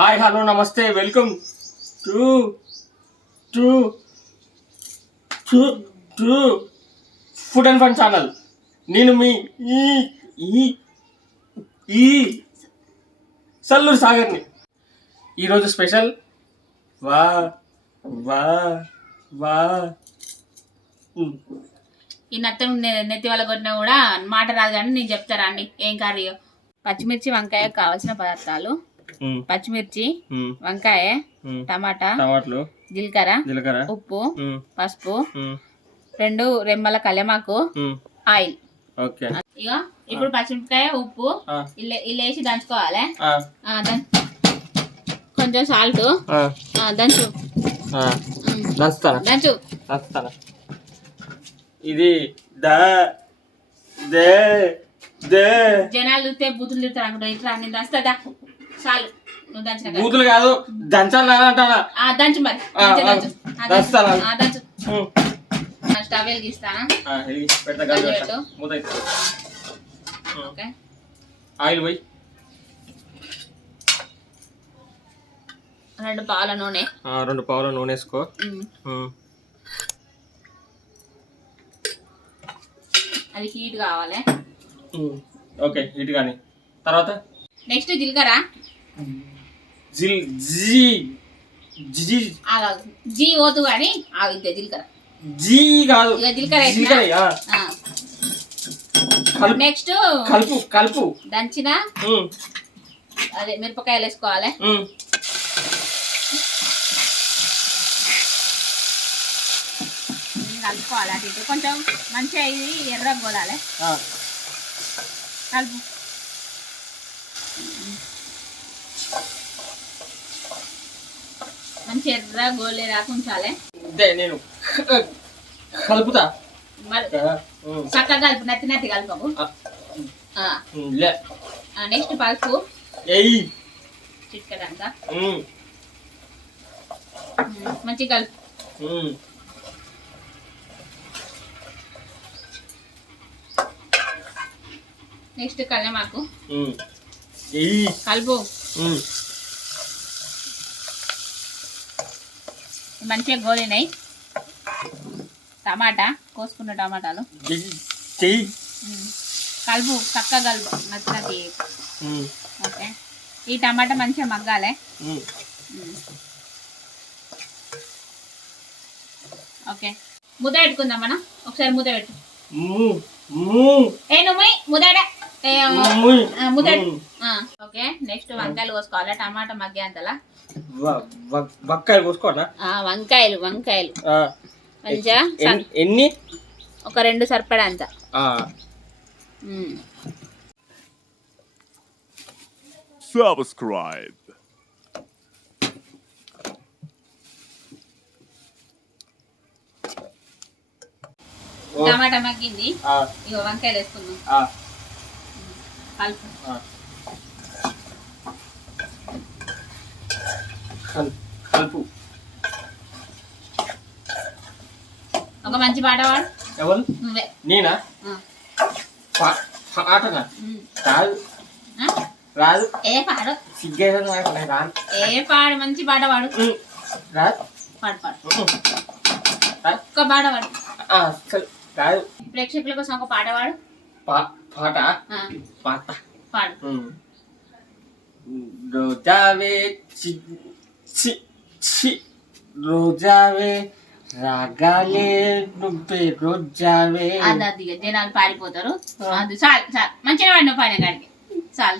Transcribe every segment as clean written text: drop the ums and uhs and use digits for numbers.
Hi hello నమస్తే welcome to to to to food and fun channel. నేను మీ ఈ ఈ ఈ సల్లూరు సాగర్ని. ఈరోజు స్పెషల్ వా వా వా ఈ నత్తను నెత్తి వాళ్ళ కొట్టినా కూడా మాట రాదు కానీ నేను చెప్తారా అండి ఏం కర్రీయో. పచ్చిమిర్చి వంకాయ కావాల్సిన పదార్థాలు: పచ్చిమిర్చి, వంకాయ, టమాటాలు, జీలకర్ర, ఉప్పు, పసుపు, 2 రెమ్మల కళ్యామాకు, ఆయిల్. ఇక ఇప్పుడు పచ్చిమిరపకాయ, ఉప్పు ఇలా వేసి దంచుకోవాలి. కొంచెం సాల్ట్ దంచు దంచు. ఇది జనాలు చూస్తే బూతులు తిడతారు అనుకుంటా. ఇట్లా నేను దంచుతా చాలు. నువ్వు దంచిన బూతులు కాదు దంచాలి అంటానా. దంచు మరి దంచు. స్టవ్ వెలిగిస్తాను. ఓకే ఆయిల్ పోయి 2 పావుల నూనె. 2 పావుల నూనె వేసుకో. అది హీట్ కావాలి. ఓకే హీట్ కానీ తర్వాత నెక్స్ట్ జీలకర్ర. జీ ఓతు కానీ ఆగితే జీలకర్ర జీ కాదు జీలకర్ర. నెక్స్ట్ కలుపు కలుపు దంచిన అదే మిరపకాయలు వేసుకోవాలి. కలుపుకోవాలి. అటు ఇటు కొంచెం మంచిగా ఇది ఎర్రగా గోలాలి. కలుపు. మంచి ఎర్ర గోలే రాకు ఉంచాలి. నేను కలుపుతా మరి చక్కగా కలుపు. నత్తి కలుపకు. నెక్స్ట్ పసుపు చిక్కడంతా మంచి కలుపు. నెక్స్ట్ కళ్యామాకు కలుపు. మంచిగా గోలినాయి. టమాటా కోసుకున్న టమాటాలు కలుపు. చక్కగా కలుపు. నచ్చినది. ఓకే ఈ టమాటా మంచిగా మగ్గాలి. ఓకే ముద్ద పెట్టుకుందాం మనం. ఒకసారి ముద్ద పెట్టు. ఓకే నెక్స్ట్ వంకాయలు కోసుకోవాలి. టమాటా మగ్గేంతలా వంకాయలు కోసుకోవాలా? వంకాయలు మంచిగా ఎన్ని? ఒక 2 సరిపడా అంత. Subscribe. టమాటా మగ్గింది. ఇక వంకాయలు వేసుకుందాం. కలుపు. కలుపు. ఒక మంచి పాట పాడు. ఎవరు? నువ్వే. నేనా? పాటనా? రాదు రాదు. ఏ పాడు. సిగ్గేదా రాదు. ఏ పాడు. మంచి పాట పాడు. రాదు. పాడు. ఒక్క పాట పాడు. రాదు. ప్రేక్షకుల కోసం ఒక పాట పాడు. పాట పాట పాడు. రోజావే రోజావే రాగాలే నువ్వే రోజావే. అది జనాలు పారిపోతారు. అది చాలు. మంచిగా వాడిన పైన కాడికి చాలు.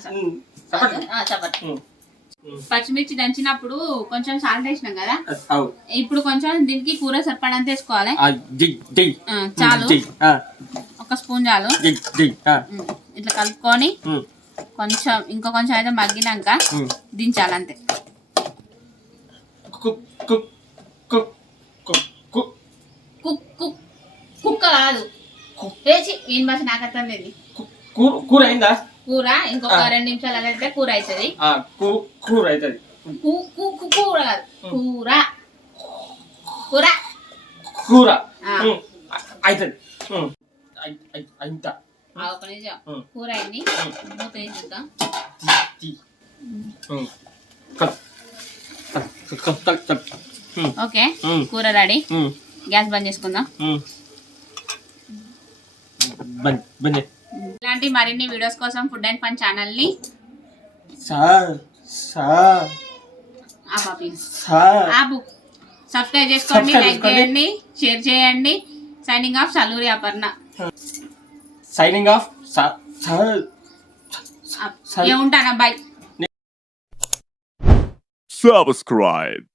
పచ్చిమిర్చి దంచినప్పుడు కొంచెం సాల్ట్ వేసినాం కదా. ఇప్పుడు కొంచెం దీనికి కూర సరిపడంత వేసుకోవాలి. చాలు. 1 స్పూన్ చాలు. ఇట్లా కలుపుకొని కొంచెం ఇంకో కొంచెం అయితే మగ్గినాక దించాలి అంతే. కుక్క కాదు. వేసి ఏం భాష నాకు అర్థం లేదు. కూర అయిందా? కూర ఇంకొక 2 నిమిషాలు అయితే కూర అవుతుంది. కూర అవుతుంది. కూర కాదు కూర కూర కూర అవుతుంది. ఒక నిమిషం. కూర అయింది. మూత వేసి చూద్దాం. ఓకే కూర రెడీ. గ్యాస్ బంద్ చేసుకుందాం. ఇలాంటి మరిన్ని వీడియోస్ కోసం ఫుడ్ అండ్ ఫన్ ఛానల్ని సబ్స్క్రైబ్ చేసుకోండి, లైక్ చేయండి, షేర్ చేయండి. Signing off Saluri Aparna. Signing off ఉంటానా, బాయ్. Subscribe.